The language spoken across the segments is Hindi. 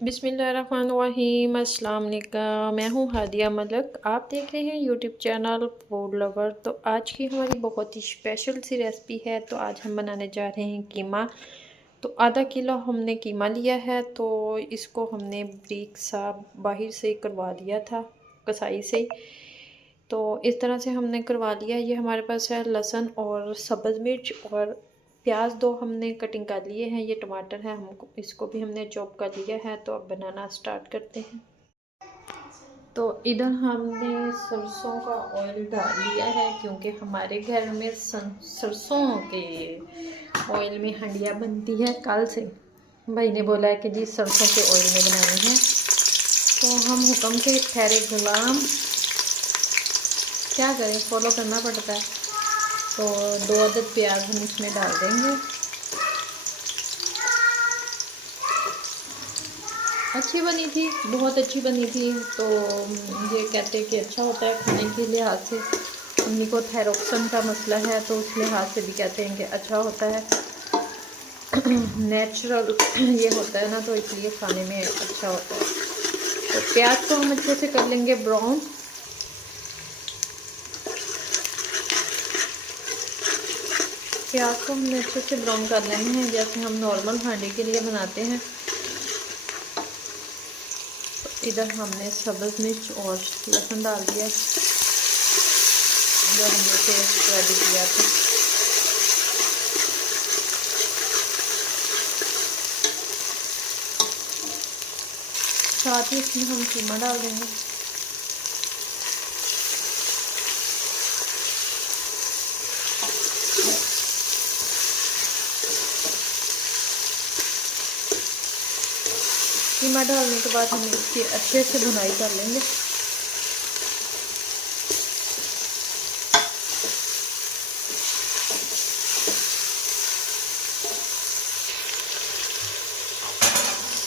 बिस्मिल्लाहिर्रहमानिर्रहीम, अस्सलाम वालेकुम। मैं हूँ हादिया मलक, आप देख रहे हैं यूट्यूब चैनल फूड लवर। तो आज की हमारी बहुत ही स्पेशल सी रेसिपी है। तो आज हम बनाने जा रहे हैं कीमा। तो आधा किलो हमने कीमा लिया है। तो इसको हमने ब्रीक सा बाहर से करवा लिया था, कसाई से। तो इस तरह से हमने करवा लिया। ये हमारे पास है लहसुन और सब्ज़ मिर्च और प्याज दो हमने कटिंग कर लिए हैं। ये टमाटर है, हमको इसको भी हमने चॉप कर लिया है। तो अब बनाना स्टार्ट करते हैं। तो इधर हमने सरसों का ऑयल डाल लिया है, क्योंकि हमारे घर में सरसों के ऑयल में हंडिया बनती है। कल से भाई ने बोला है कि जी सरसों के ऑयल में बनानी है। तो हम हुक्म के ठहरे गुलाम, क्या करें, फॉलो करना पड़ता है। तो 2 अदद प्याज हम इसमें डाल देंगे। अच्छी बनी थी, बहुत अच्छी बनी थी। तो ये कहते हैं कि अच्छा होता है खाने के लिहाज से। उन्हीं को थायरॉक्सन का मसला है, तो उस लिहाज से भी कहते हैं कि अच्छा होता है, नेचुरल ये होता है ना, तो इसलिए खाने में अच्छा होता है। तो प्याज को हम अच्छे से कर लेंगे ब्राउन। प्याज को हमने अच्छे से ब्राउन कर लेना है, जैसे हम नॉर्मल हांडी के लिए बनाते हैं। इधर हमने सब्ज़ मिर्च और लहसुन डाल दिया, जो हमने पेस्ट रेडी किया था। साथ ही इसमें हम कीमा डाल देंगे। कीमा डालने के बाद हम इसकी अच्छे से भुनाई कर लेंगे।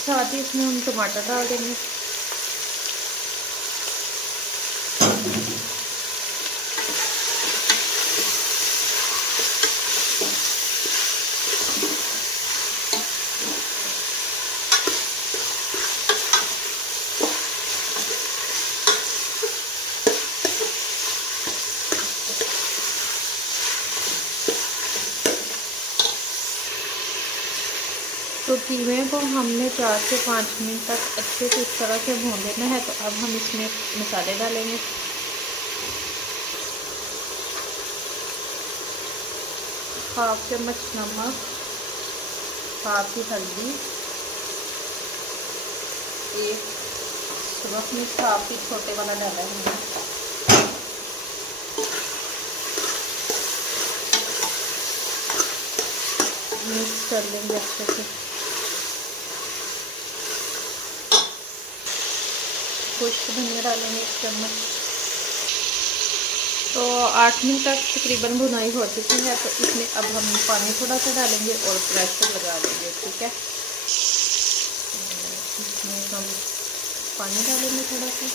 साथ ही इसमें हम टमाटर डाल देंगे। तो कीमे को हमने 4 से 5 मिनट तक अच्छे से इस तरह से भून लेना है। तो अब हम इसमें मसाले डालेंगे। हाफ चम्मच नमक, हाफ ही हल्दी, एक सुबह मिर्च हाफ ही छोटे वाला डाला है हमने। मिक्स कर लेंगे अच्छे से। खुश्क धनिया डालेंगे 1 चम्मच। तो 8 मिनट तक तकरीबन भुनाई हो चुकी है। तो इसमें अब हम पानी थोड़ा सा डालेंगे और प्रेशर लगा देंगे, ठीक है। इसमें हम पानी डालेंगे थोड़ा सा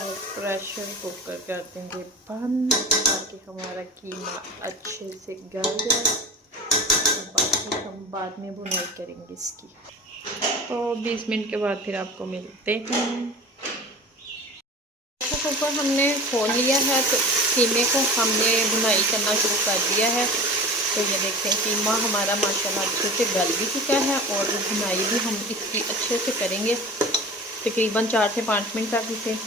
और प्रेशर कुकर कर देंगे बंद, ताकि हमारा कीमा अच्छे से गल जाए। बाकी हम बाद में भुनाई करेंगे इसकी। तो 20 मिनट के बाद फिर आपको मिलते हैं। कुकर हमने खोल लिया है। तो कीमे को हमने भुनाई करना शुरू कर दिया है। तो ये देखें, कीमा हमारा माशाल्लाह अच्छे से गल भी चुका है और भुनाई भी हम इसकी अच्छे से करेंगे। तकरीबन 4 से 5 मिनट तक इसे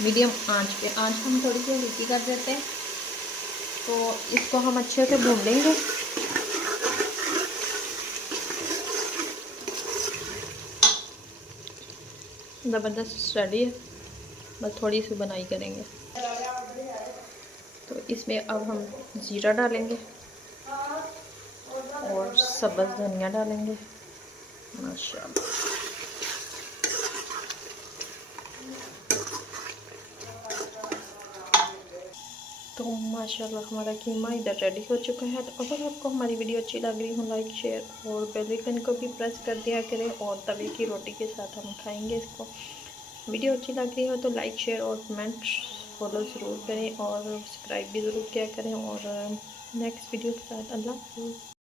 मीडियम आंच पे, आंच हम थोड़ी सी हल्की कर देते हैं। तो इसको हम अच्छे से भून लेंगे। ज़बरदस्त रेडी है, बस थोड़ी सी बनाई करेंगे। तो इसमें अब हम ज़ीरा डालेंगे और सब्ज़ धनिया डालेंगे। माशाल्लाह, तो माशाल्लाह हमारा कीमा इधर रेडी हो चुका है। तो अगर आपको हमारी वीडियो अच्छी लग रही हो, लाइक शेयर और बेल आइकन को भी प्रेस कर दिया करें। और तवे की रोटी के साथ हम खाएंगे इसको। वीडियो अच्छी लग रही हो तो लाइक शेयर और कमेंट फॉलो ज़रूर करें और सब्सक्राइब भी ज़रूर किया करें। और नेक्स्ट वीडियो के साथ अल्लाह हाफ़िज़।